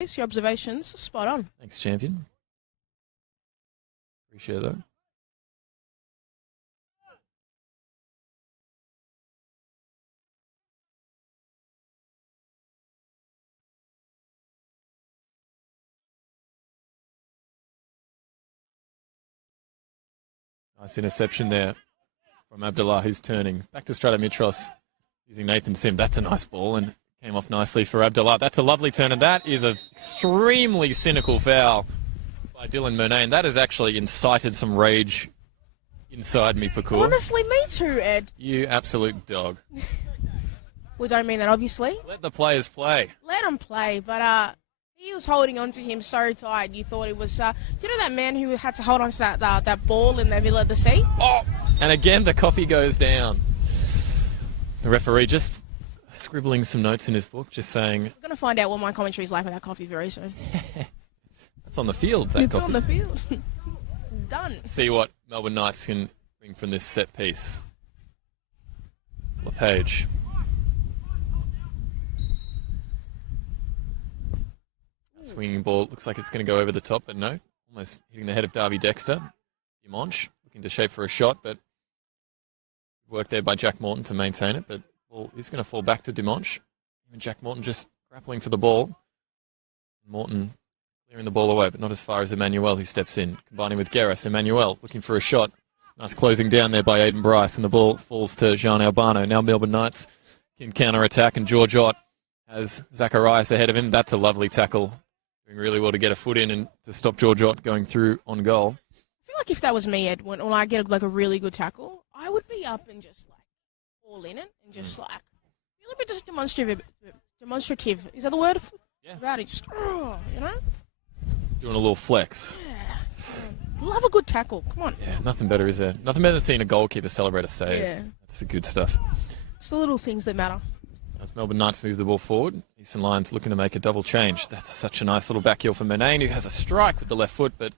Your observations, spot on. Thanks, champion. Appreciate that. Nice interception there from Abdullah, who's turning. Back to Stratomitros using Nathan Sim. That's a nice ball and came off nicely for Abdullah. That's a lovely turn, and that is an extremely cynical foul by Dylan Murnane. That has actually incited some rage inside me, Pakur. Honestly, me too, Ed. You absolute dog. We don't mean that, obviously. Let the players play. Let them play, but he was holding on to him so tight. You thought it was, you know that man who had to hold on to that ball in the middle of the sea? Oh, and again the coffee goes down. The referee just scribbling some notes in his book, just saying... I'm going to find out what my commentary is like with that coffee very soon. That's on the field, that it's coffee. On the field. Done. See what Melbourne Knights can bring from this set piece. LePage. Swinging ball, looks like it's going to go over the top, but no. Almost hitting the head of Darby Dexter. Dimanche looking to shape for a shot, but work there by Jack Morton to maintain it, but ball is going to fall back to Dimanche. Even Jack Morton just grappling for the ball. Morton clearing the ball away, but not as far as Emmanuel, who steps in, combining with Garris. Emmanuel looking for a shot. Nice closing down there by Aiden Bryce, and the ball falls to Jean Albano. Now Melbourne Knights can counter-attack, and George Ott has Zacharias ahead of him. That's a lovely tackle. Doing really well to get a foot in and to stop George Ott going through on goal. I feel like if that was me, Ed, when I get like a really good tackle, I would be up and just like all in it and just like a little bit just demonstrative. Is that the word? Yeah. About it, just, you know? Doing a little flex. Yeah. Love a good tackle. Come on. Yeah, nothing better, is there? Nothing better than seeing a goalkeeper celebrate a save. Yeah. That's the good stuff. It's the little things that matter. As Melbourne Knights move the ball forward, Eastern Lions looking to make a double change. That's such a nice little back heel for Murnane, who has a strike with the left foot, but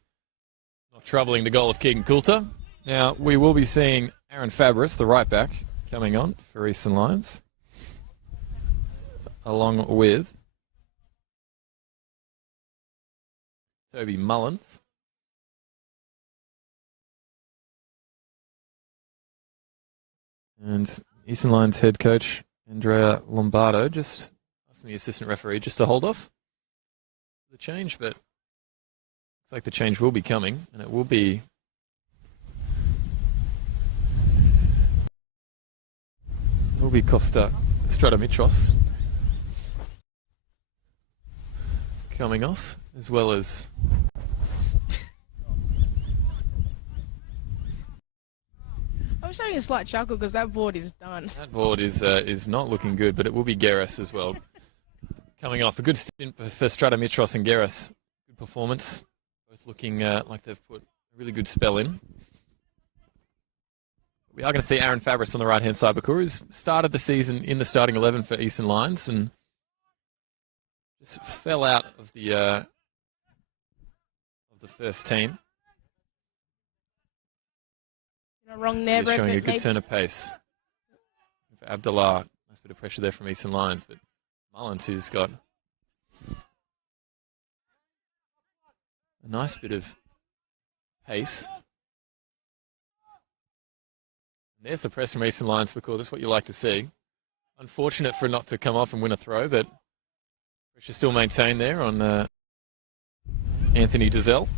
not troubling the goal of Keegan Coulter. Now, we will be seeing Aaron Fabris, the right back, coming on for Eastern Lions, along with Toby Mullins. And Eastern Lions head coach Andrea Lombardo just asking the assistant referee just to hold off the change, but looks like the change will be coming, and it will be Costa Stratomitros coming off, as well as I'm showing a slight chuckle because that board is done. That board is not looking good, but it will be Garris as well. Coming off a good stint for Stratomitros and Garris. Good performance. Both looking like they've put a really good spell in. We are going to see Aaron Fabris on the right-hand side, Bakur, who's started the season in the starting 11 for Eastern Lions and just fell out of the first team. Wrong there, He's showing a good turn of pace for Abdullah. Nice bit of pressure there from Eastern Lions, but Mullins, who's got a nice bit of pace. And there's the press from Eastern Lions for That's what you like to see. Unfortunate for it not to come off and win a throw, but pressure still maintained there on Anthony Dizelle.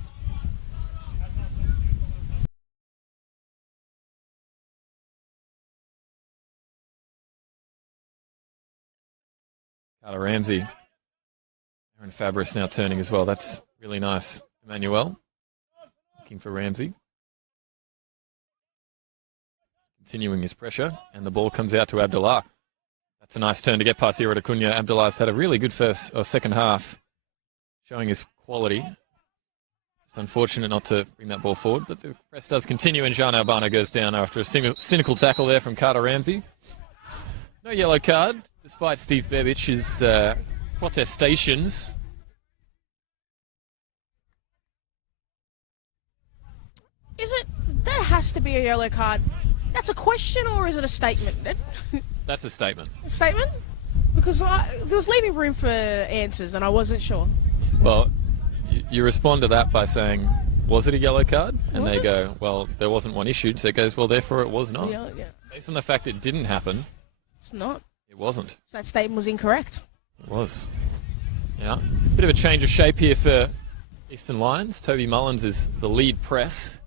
Carter Ramsey. Aaron Fabris now turning as well. That's really nice. Emmanuel looking for Ramsey. Continuing his pressure, and the ball comes out to Abdullah. That's a nice turn to get past Ira Cunha. Abdullah's had a really good second half, showing his quality. It's unfortunate not to bring that ball forward, but the press does continue, and Jean Albano goes down after a cynical tackle there from Carter Ramsey. No yellow card, despite Steve Bebich's protestations. Is it? That has to be a yellow card. That's a question, or is it a statement? That's a statement. A statement? Because there was leaving room for answers, and I wasn't sure. Well, you respond to that by saying, was it a yellow card? And Was they it? go, well, there wasn't one issued. So it goes, well, therefore it was not. Yeah. Based on the fact it didn't happen, It's not. it wasn't. So that statement was incorrect. It was. Yeah. Bit of a change of shape here for Eastern Lions. Toby Mullins is the lead press.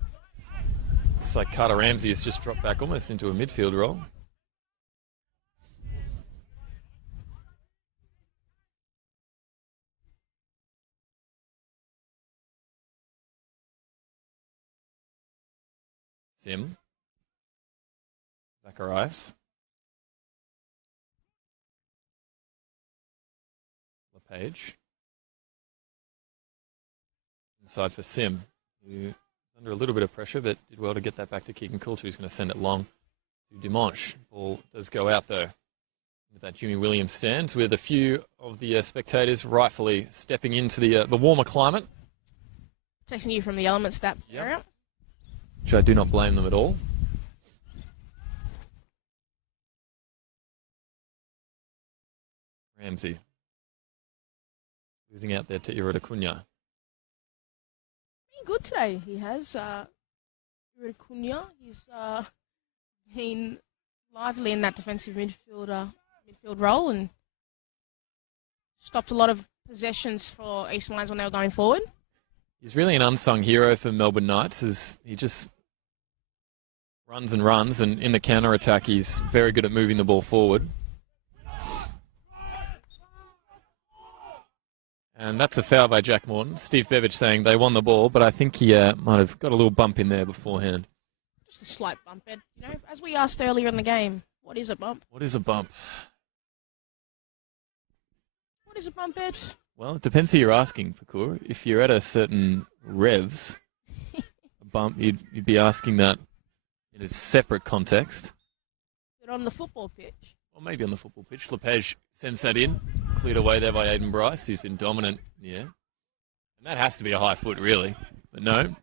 Looks like Carter Ramsey has just dropped back almost into a midfield role. Sim. Zacharias. LePage. Inside for Sim, who is under a little bit of pressure, but did well to get that back to Keegan Coulter, who's going to send it long to Dimanche. Ball does go out, though, with that Jimmy Williams stand, with a few of the spectators rightfully stepping into the warmer climate. Texting you from the elements that Yep. area. Which I do not blame them at all. Ramsey. Losing out there to Ira Cunha. Been good today. He has. Cunha. He's been lively in that defensive midfield role and stopped a lot of possessions for Eastern Lions when they were going forward. He's really an unsung hero for Melbourne Knights, as he just runs and runs, and in the counter-attack he's very good at moving the ball forward. And that's a foul by Jack Morton. Steve Beveridge saying they won the ball, but I think he might have got a little bump in there beforehand. Just a slight bump, Ed. You know, as we asked earlier in the game, what is a bump? What is a bump? What is a bump, Ed? Well, it depends who you're asking, Pakur. If you're at a certain revs, a bump, you'd be asking that in a separate context. But on the football pitch. Or maybe on the football pitch. Lepage sends that in, cleared away there by Aiden Bryce, who's been dominant in the air. And that has to be a high foot, really. But no.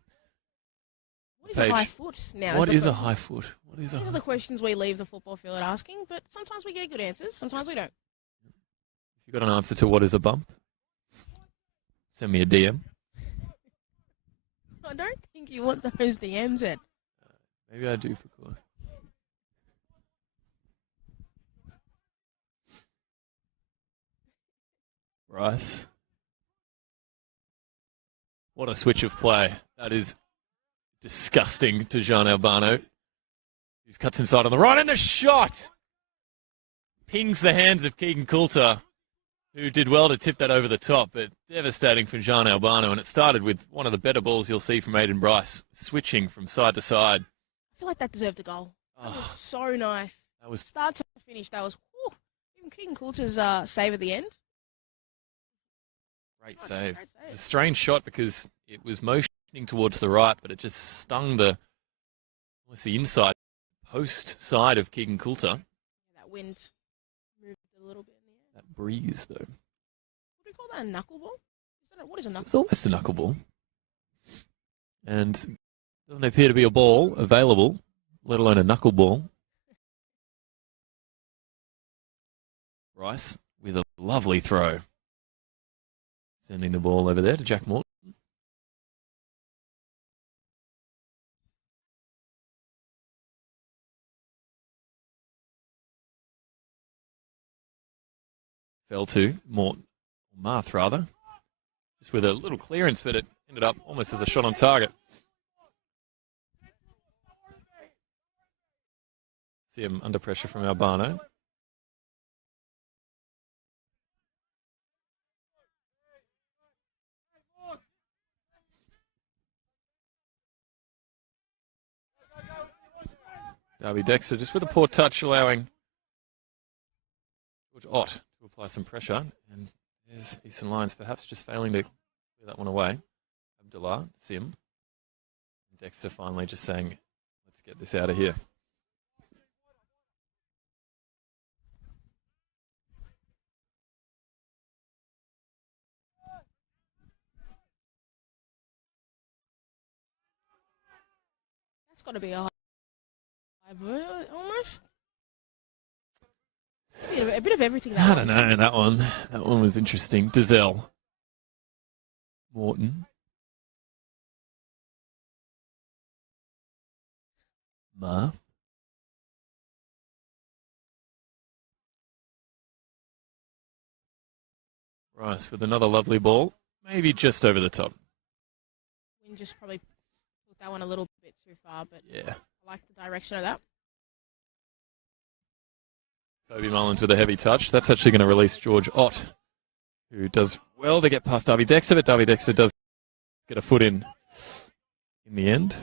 What is a high foot now? What is a high foot? These are the questions we leave the football field asking, but sometimes we get good answers, sometimes we don't. If you've got an answer to what is a bump, send me a DM. I don't think you want those DMs, Ed. Maybe I do, Pakur. Bryce. What a switch of play. That is disgusting to Jean Albano. He cuts inside on the right, and the shot pings the hands of Keegan Coulter, who did well to tip that over the top, but devastating for Jean Albano. And it started with one of the better balls you'll see from Aiden Bryce, switching from side to side. I feel like that deserved a goal. That was so nice. That was Start to finish, that was even Keegan Coulter's save at the end. great Nice, save. great It's a save. strange shot because it was motioning towards the right, but it just stung the inside post side of Keegan Coulter. That wind moved a little bit in the air. That breeze, though. What do we call that, a knuckleball? What is a It's knuckleball? almost a knuckleball. And doesn't appear to be a ball available, let alone a knuckleball. Rice with a lovely throw. Sending the ball over there to Jack Morton. Fell to Marth, rather. Just with a little clearance, but it ended up almost as a shot on target. See him under pressure from Albano. Darby Dexter just with a poor touch, allowing George Ott to apply some pressure. And there's Eastern Lions perhaps just failing to clear that one away. Abdullah, Sim. And Dexter finally just saying, let's get this out of here. That's got to be a high almost. A bit of everything. I don't know, that one was interesting. Dazelle. Morton. Marth. Rice with another lovely ball. Maybe just over the top. We just probably put that one a little bit too far, but Yeah. I like the direction of that. Toby Mullins with a heavy touch. That's actually going to release George Ott, who does well to get past Darby Dexter, but Darby Dexter does get a foot in the end.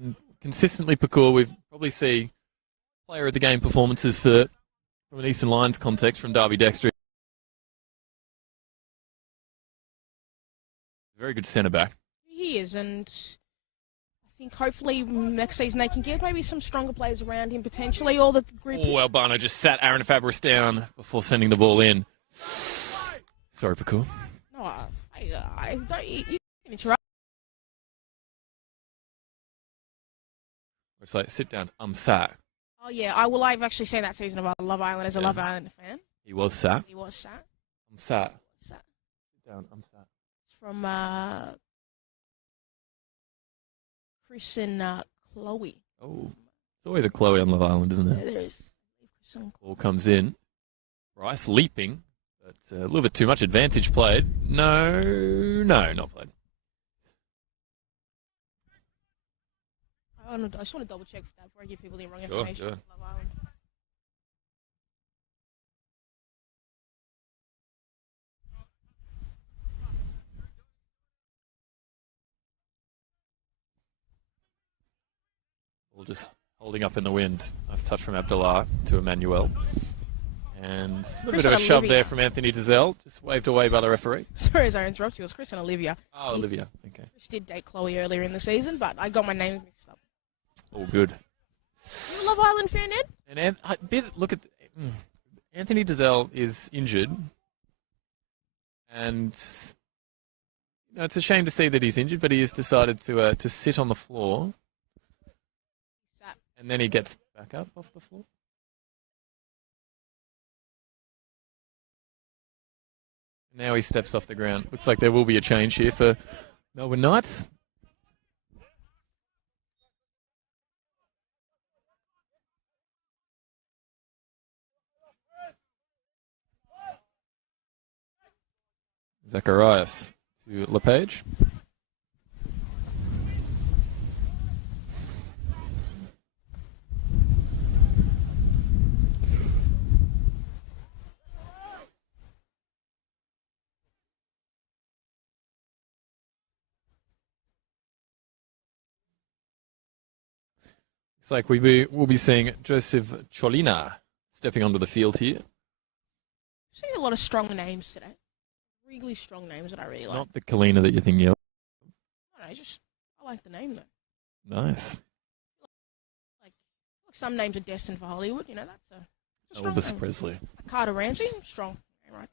And consistently, Pakur, we probably see player of the game performances from an Eastern Lions context from Darby Dexter. Very good centre back. He is, and I think hopefully next season they can get maybe some stronger players around him potentially, or the group. Oh, Albano just sat Aaron Fabris down before sending the ball in. Sorry, Pakur. No, I don't. You can interrupt. It's like, sit down. I'm sat. Oh yeah, I've actually seen that season of Love Island as a Love Island fan. He was sat. He was sat. I'm sat. Sat. Sit down. I'm sat. It's from Chris and Chloe. Oh, it's always a Chloe on Love Island, isn't Yeah, it? there is. Ball comes in. Rice leaping, but a little bit too much advantage played. No, not played. I just want to double check that before I give people the wrong Sure, information. sure. Love Island. Ball just holding up in the wind. Nice touch from Abdullah to Emmanuel. And a little bit of a shove there from Anthony Dizelle. Just waved away by the referee. Sorry as I interrupt you. It was Chris and Olivia. Oh, Olivia. Okay. Chris did date Chloe earlier in the season, but I got my names mixed up. All good. You a Love Island fan, Ed? And look at Anthony Dizelle is injured, and it's a shame to see that he's injured. But he has decided to sit on the floor, and then he gets back up off the floor. Now he steps off the ground. Looks like there will be a change here for Melbourne Knights. Zacharias to LePage. Looks like we'll be seeing Joseph Cholina stepping onto the field here. I've seen a lot of strong names today. Really strong names that I really like. Not the Kalina that you're thinking of. No, I like the name though. Nice. Like some names are destined for Hollywood. You know, that's a strong Elvis name. Presley. Like Carter Ramsey, strong name right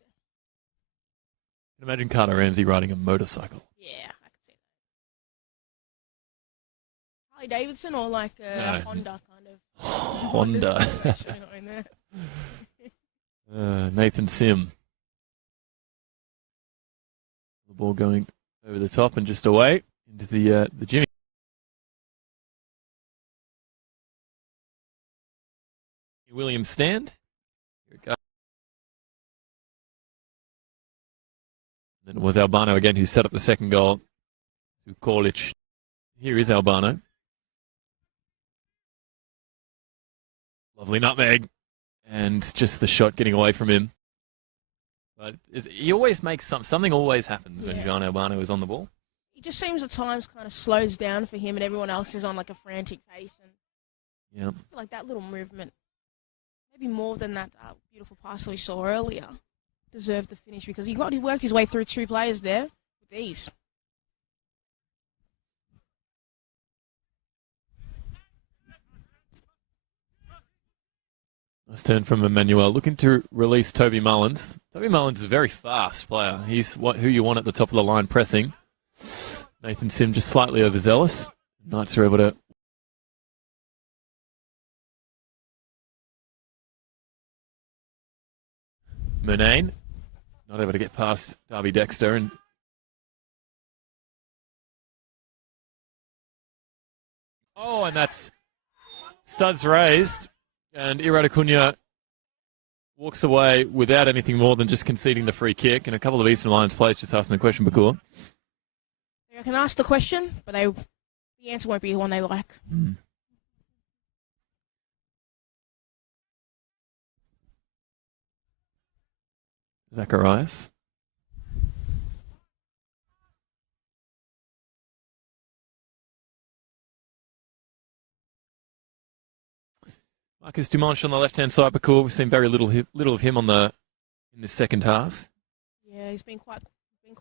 there. Imagine Carter Ramsey riding a motorcycle. Yeah, I can see that. Harley Davidson or like a Honda kind of. Honda. Honda. Nathan Sim. The ball going over the top and just away into the Jimmy. Williams stand. Here it goes. Then it was Albano again who set up the second goal to Korlich. Here is Albano. Lovely nutmeg. And just the shot getting away from him. But he always makes something always happens when John Albano is on the ball. He just seems at times kind of slows down for him and everyone else is on like a frantic pace. And I feel like that little movement, maybe more than that beautiful pass we saw earlier, deserved the finish because he worked his way through two players there with ease. Nice turn from Emmanuel. Looking to release Toby Mullins. Toby Mullins is a very fast player. He's who you want at the top of the line pressing. Nathan Sim just slightly overzealous. Knights are able to... Murnane. not able to get past Darby Dexter. And and that's studs raised, and Iradacuna walks away without anything more than just conceding the free kick. And a couple of Eastern Lions players just asking the question, Bakur. I can ask the question, but the answer won't be the one they like. Zacharias. Marcus Dumonch on the left-hand side, Bakur. We've seen very little of him in the second half. Yeah, he's been quiet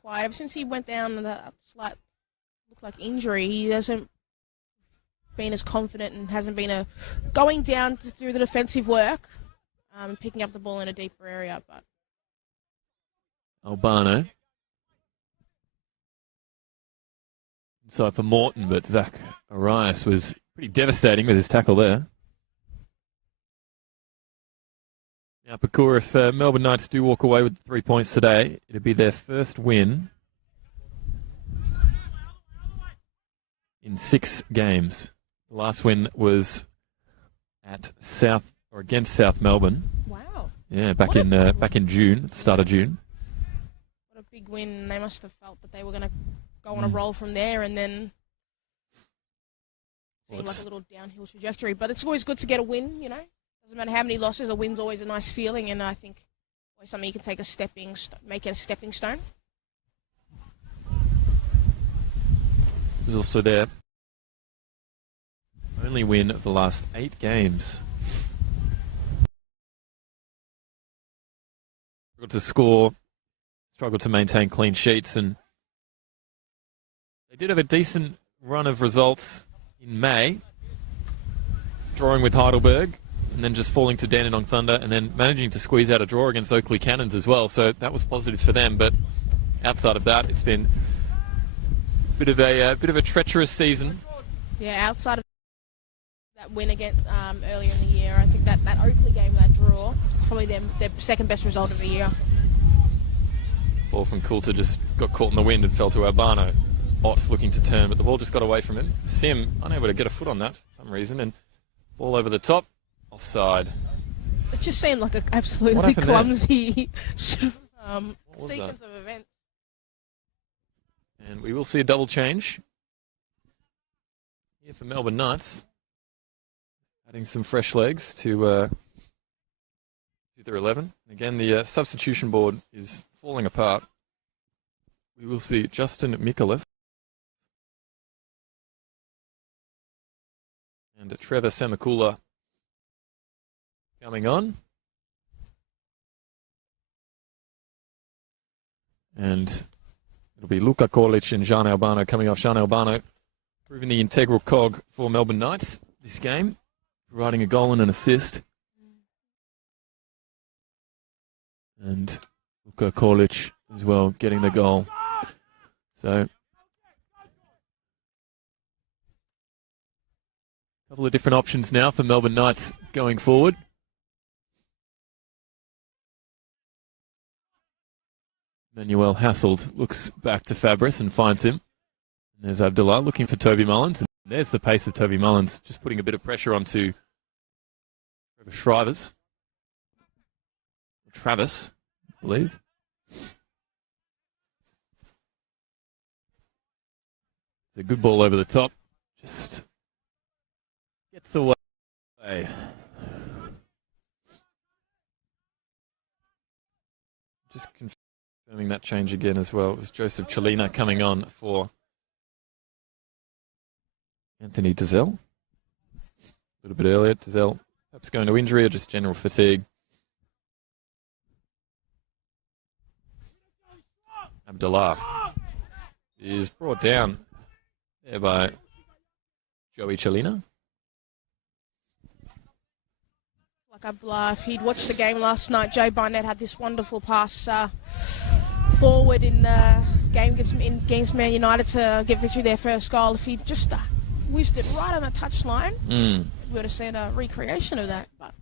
ever since he went down in that slight looked like injury. He hasn't been as confident and hasn't been going down to do the defensive work and picking up the ball in a deeper area. But Albano inside for Morton, but Zach Arias was pretty devastating with his tackle there. Now, Bakur, if Melbourne Knights do walk away with 3 points today, it'll be their first win in 6 games. The last win was against South Melbourne. Wow. Yeah, back in June, at the start of June. What a big win. They must have felt that they were going to go on a roll from there, and then seemed like a little downhill trajectory. But it's always good to get a win, you know. Doesn't matter how many losses, a win's always a nice feeling, and I think always something you can make it a stepping stone. Was also their only win of the last 8 games. Struggled to score, struggled to maintain clean sheets, and they did have a decent run of results in May, drawing with Heidelberg, and then just falling to Dandenong Thunder, and then managing to squeeze out a draw against Oakley Cannons as well. So that was positive for them. But outside of that, it's been a bit of a treacherous season. Yeah, outside of that win again earlier in the year, I think that Oakley game, that draw, is probably their second best result of the year. Ball from Coulter just got caught in the wind and fell to Albano. Ott looking to turn, but the ball just got away from him. Sim unable to get a foot on that for some reason, and ball over the top. Offside. It just seemed like an absolutely clumsy sequence of events. And we will see a double change here for Melbourne Knights. Adding some fresh legs to their 11. Again, the substitution board is falling apart. We will see Justin Mikulev and Trevor Samakula coming on. And it'll be Luka Kolic and Jean Albano coming off. Jean Albano proving the integral cog for Melbourne Knights this game, providing a goal and an assist. And Luka Kolic as well getting the goal. So, a couple of different options now for Melbourne Knights going forward. Manuel Hasselt looks back to Fabris and finds him. And there's Abdullah looking for Toby Mullins. And there's the pace of Toby Mullins, just putting a bit of pressure onto Travis, I believe. It's a good ball over the top. Just gets away. Just confirming that change again as well. It was Joseph Chelina coming on for Anthony Dizelle. A little bit earlier, Dizelle perhaps going to injury or just general fatigue. Abdullah is brought down there by Joey Chelina. Like Abdullah, if he'd watched the game last night, Jay Barnett had this wonderful pass forward in the game against Man United to get victory their first goal. If he'd just whizzed it right on the touchline, we would have seen a recreation of that. But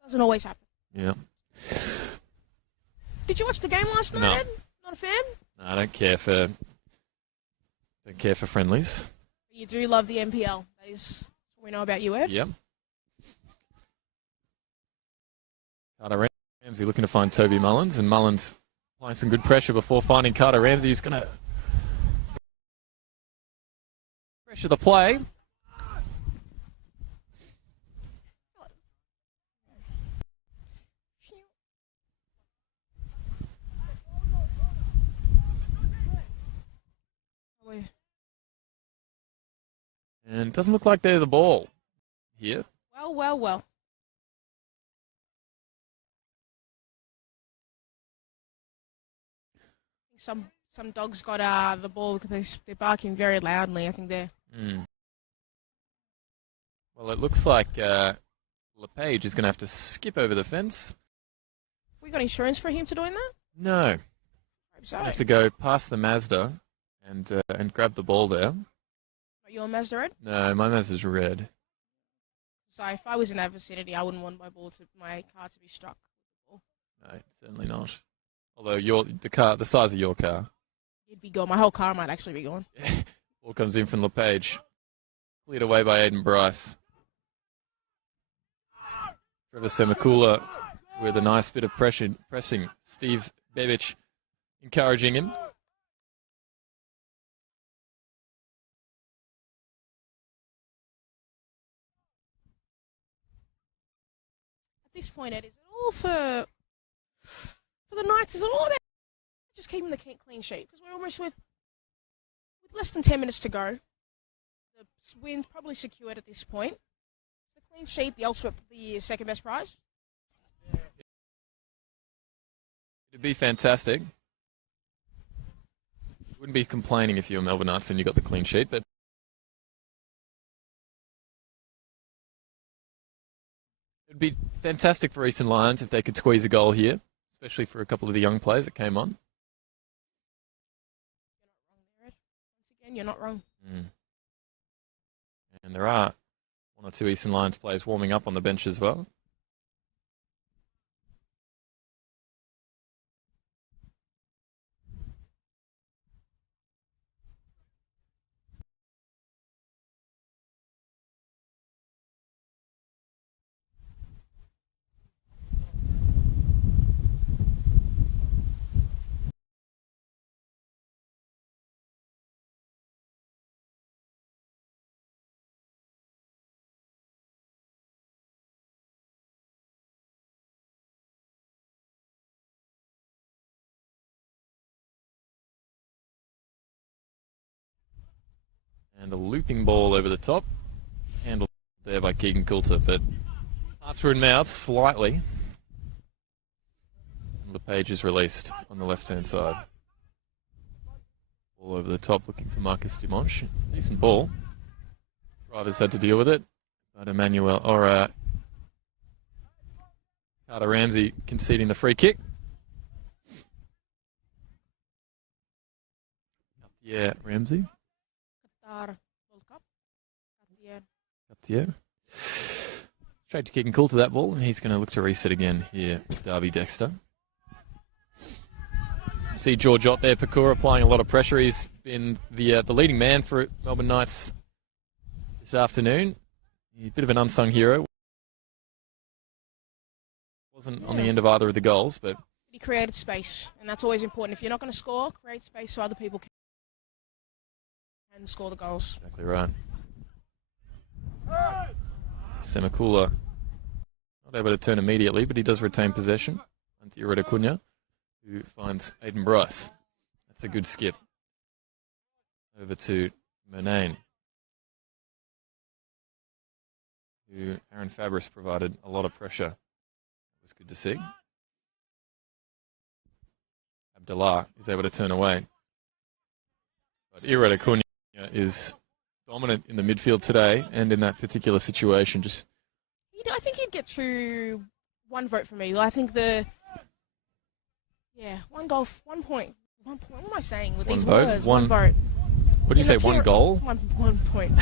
it doesn't always happen. Yeah. Did you watch the game last night, No. Ed? Not a fan? No, I don't care for friendlies. You do love the NPL. That is what we know about you, Ed. Yep. Carter Ramsey looking to find Toby Mullins, and Mullins applying some good pressure before finding Carter Ramsey, who's going to pressure the play. And it doesn't look like there's a ball here. Well. Some dogs got the ball because they're barking very loudly. I think they're. Well, it looks like LePage is going to have to skip over the fence. We got insurance for him to doing that? No. Hope so. I have to go past the Mazda and grab the ball there. Are you a Mazda, Ed? No, my Mazda's red. So if I was in that vicinity, I wouldn't want my car to be struck. No, certainly not. Although the size of your car. It'd be gone. My whole car might actually be gone. Ball comes in from LePage. Cleared away by Aiden Bryce. Trevor Semakula with a nice bit of pressing. Steve Bebic encouraging him. At this point, Ed, is it all for the Knights? Is it all about just keeping the clean sheet? Because we're almost with less than 10 minutes to go. The win's probably secured at this point. The clean sheet, the second best prize. It'd be fantastic. Wouldn't be complaining if you were Melbourne Knights and you got the clean sheet, but it'd be fantastic for Eastern Lions if they could squeeze a goal here, especially for a couple of the young players that came on. Once again, you're not wrong. And there are one or two Eastern Lions players warming up on the bench as well. And a looping ball over the top. Handled there by Keegan Coulter, but hearts were in mouth slightly. And LePage is released on the left-hand side. Ball over the top looking for Marcus Dimanche. Decent ball. Drivers had to deal with it. But Carter Ramsey conceding the free kick. Yeah, Ramsey. Yeah. Straight to Keegan Coulter that ball, and he's going to look to reset again here with Darby Dexter. You see George Ott there, Pakura applying a lot of pressure. He's been the leading man for Melbourne Knights this afternoon. He's a bit of an unsung hero. Wasn't on the end of either of the goals, but He created space, and that's always important. If you're not going to score, create space so other people can score the goals. exactly right. Semakula not able to turn immediately, but he does retain possession. Antiureta Cunha, who finds Aiden Bryce. That's a good skip. Over to Murnane, who Aaron Fabris provided a lot of pressure. It was good to see. Abdullah is able to turn away. But Ireta Cunha is dominant in the midfield today and in that particular situation. I think he'd get to one vote for me. I think one goal, 1 point. 1 point. What am I saying with One these vote? words? One- One vote. What do you say, one goal? 1 point.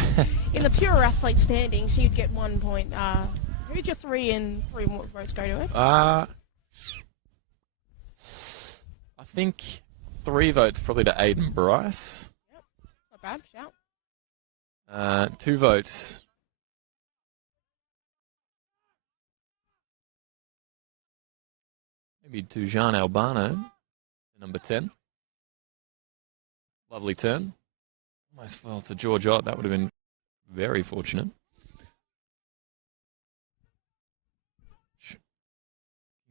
In the pure athlete standings, he'd get 1 point. Who'd your 3 and 3 more votes go to it? think 3 votes probably to Aiden Bryce. Yep. Not bad. Shout. 2 votes. Maybe to Jean Albano, number 10. Lovely turn. Almost fell to George Ott. That would have been very fortunate.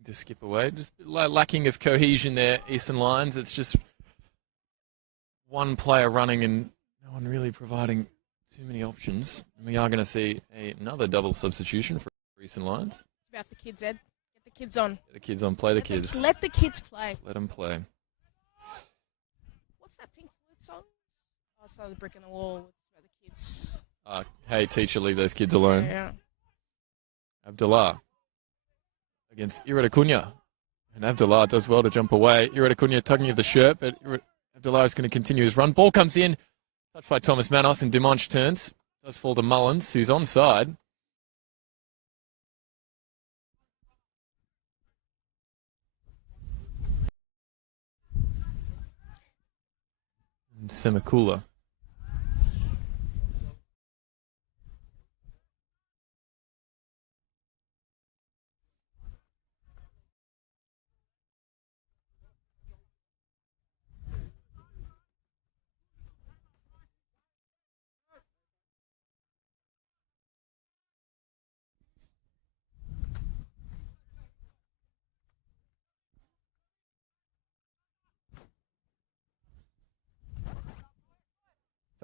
To skip away. Just lacking of cohesion there, Eastern Lions. It's just one player running and no one really providing too many options. And we are going to see another double substitution for Eastern Lions. It's about the kids, Ed. Get the kids on. Get the kids on. Play the kids. Let the kids play. Let them play. What's that Pink Floyd song? Oh, it's the brick in the wall. It's about the kids. Hey, teacher, leave those kids alone. Yeah. Abdullah against Irada Cunha. And Abdullah does well to jump away. Irada Cunha tugging at the shirt, but Abdullah is going to continue his run. Ball comes in. Touched by Thomas Manos, and Dimanche turns. Does fall to Mullins, who's onside. And Semakula.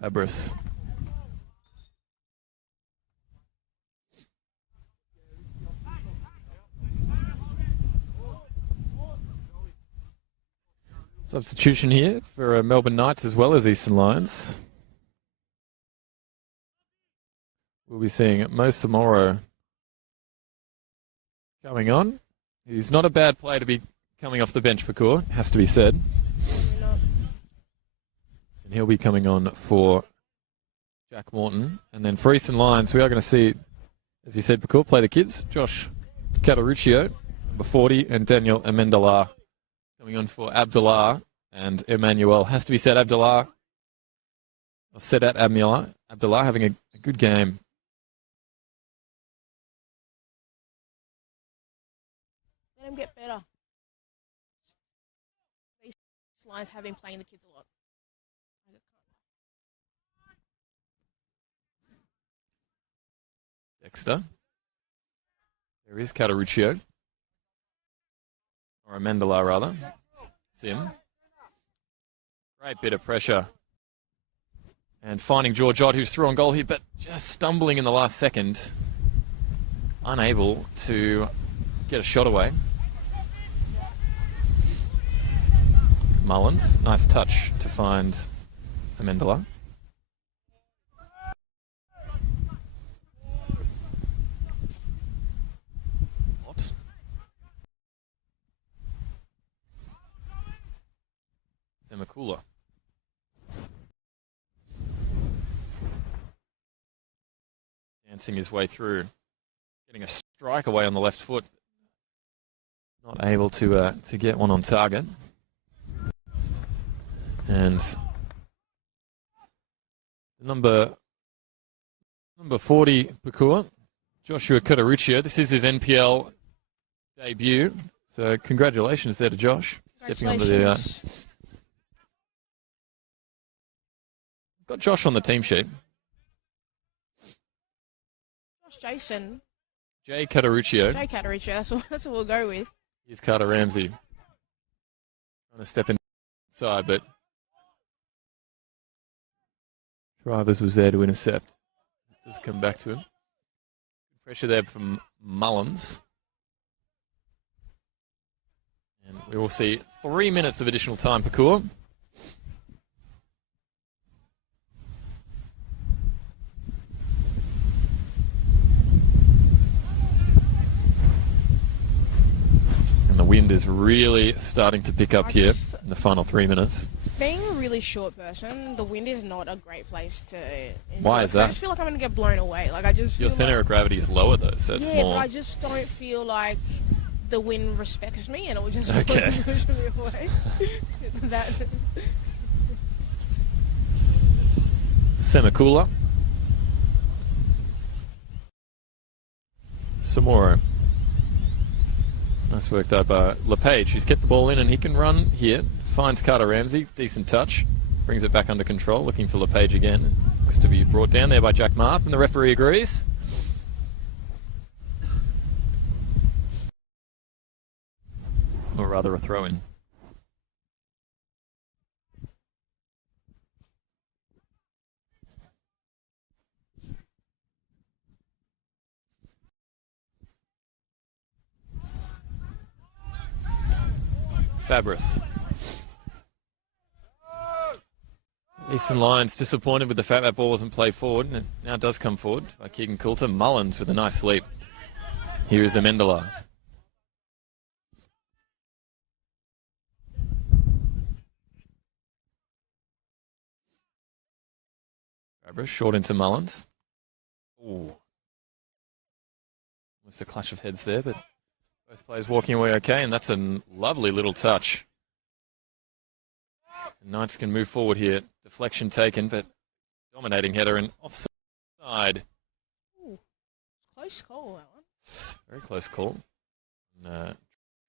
Fabris. Substitution here for Melbourne Knights as well as Eastern Lions. We'll be seeing Mo Samoro coming on. He's not a bad player to be coming off the bench for Core, has to be said. And he'll be coming on for Jack Morton. And then for Eastern Lions, we are going to see, as you said, Pakur, play the kids. Josh Cataruccio, number 40, and Daniel Amendola coming on for Abdullah and Emmanuel. Has to be said, Abdullah having a good game. Let him get better. These Lions have been playing the kids a lot. Dexter. There is Cataruccio. Or Amendola, rather. Sim. Great bit of pressure. And finding George Ott, who's through on goal here, but just stumbling in the last second. Unable to get a shot away. Mullins. Nice touch to find Amendola. Semakula. Dancing his way through. Getting a strike away on the left foot. Not able to get one on target. And number 40, Pakua, Joshua Cataruccio. This is his NPL debut. So congratulations there to Josh. Stepping onto the... Got Josh on the team sheet. Josh Jason. Jay Cataruccio. That's what we'll go with. Here's Carter Ramsey. Trying to step inside, but Travers was there to intercept. Just come back to him. Pressure there from Mullins. And we will see 3 minutes of additional time per core. The wind is really starting to pick up here in the final 3 minutes. Being a really short person, the wind is not a great place to enjoy. Why is that? I just feel like I'm going to get blown away. Like I just Your feel centre of gravity is lower though, so it's yeah, more... but I just don't feel like the wind respects me and it will just Okay. push me away. That. Semikula. Samora. Nice work though by LePage, who's kept the ball in, and he can run here. Finds Carter Ramsey. Decent touch. Brings it back under control. Looking for LePage again. Looks to be brought down there by Jack Marth, and the referee agrees. Or rather a throw-in. Fabris. Eastern Lions disappointed with the fact that ball wasn't played forward, and it now does come forward by Keegan Coulter. Mullins with a nice leap. Here is Amendola. Fabris short into Mullins. Ooh. Almost a clash of heads there, but both players walking away okay, and that's a lovely little touch. The Knights can move forward here. Deflection taken, but dominating header and offside. Ooh, close call, that one. Very close call. And,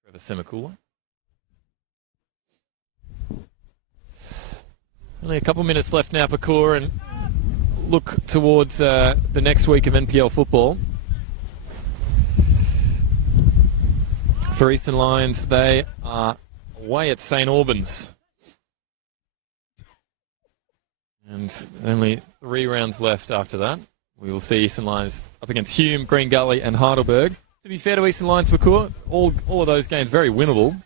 Trevor Semikula. Only a couple minutes left now, Pakor, and look towards the next week of NPL football. For Eastern Lions, they are away at St Albans. And only 3 rounds left after that. We will see Eastern Lions up against Hume, Green Gully and Heidelberg. To be fair to Eastern Lions, Pakor, all of those games very winnable.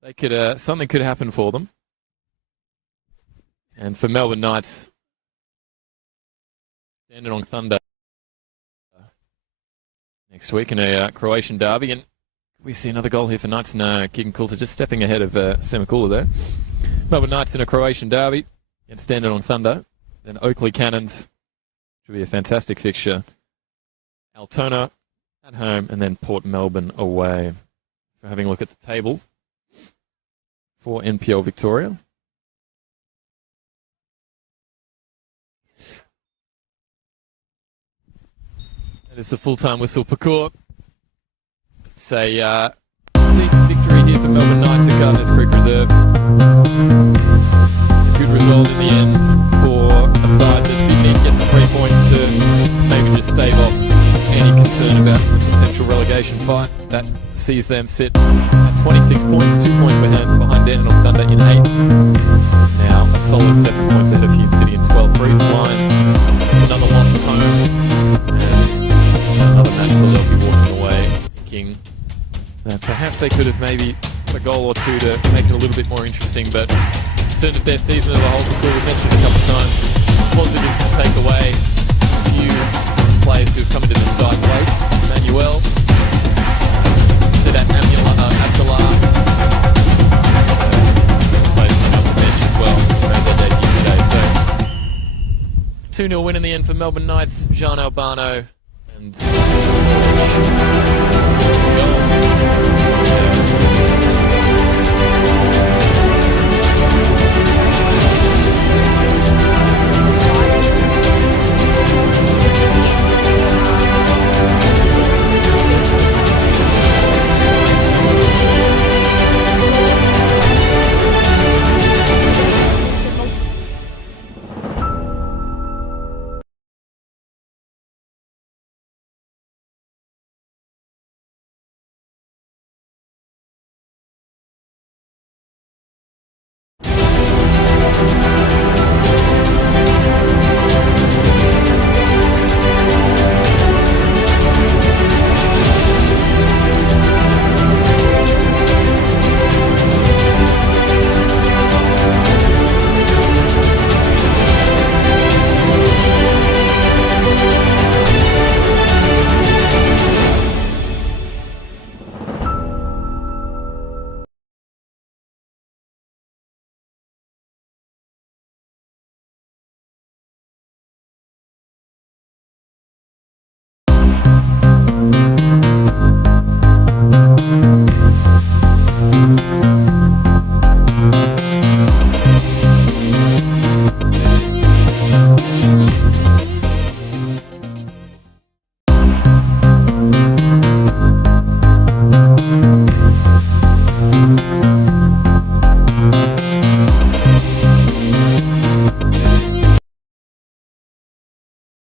They could something could happen for them. And for Melbourne Knights, Dandenong Thunder next week in a Croatian derby. And we see another goal here for Knights. No, Keegan Coulter just stepping ahead of Semikula there. Melbourne Knights in a Croatian derby against Dandenong Thunder. Then Oakley Cannons, which will be a fantastic fixture. Altona at home, and then Port Melbourne away. For having a look at the table for NPL Victoria. That is the full-time whistle. Pakor. It's a decent victory here for Melbourne Knights at Gardeners Creek Reserve. A good result in the end for a side that did need to get the 3 points to maybe just stave off any concern about the potential relegation fight. That sees them sit at 26 points, 2 points behind Dandenong Thunder in 8th. Now a solid 7 points ahead of Hume City in 12th. For East Lions, it's another loss at home. And another match where they'll be walking away thinking that perhaps they could have maybe a goal or two to make it a little bit more interesting, but in terms of their season as a whole, we've mentioned a couple of times, positives to take away. A few players who have come into this side late. Manuel, Sedat Abdullah, players coming off the bench as well, around their debut today. So 2-0 win in the end for Melbourne Knights. Jean Albano and goals. Yeah.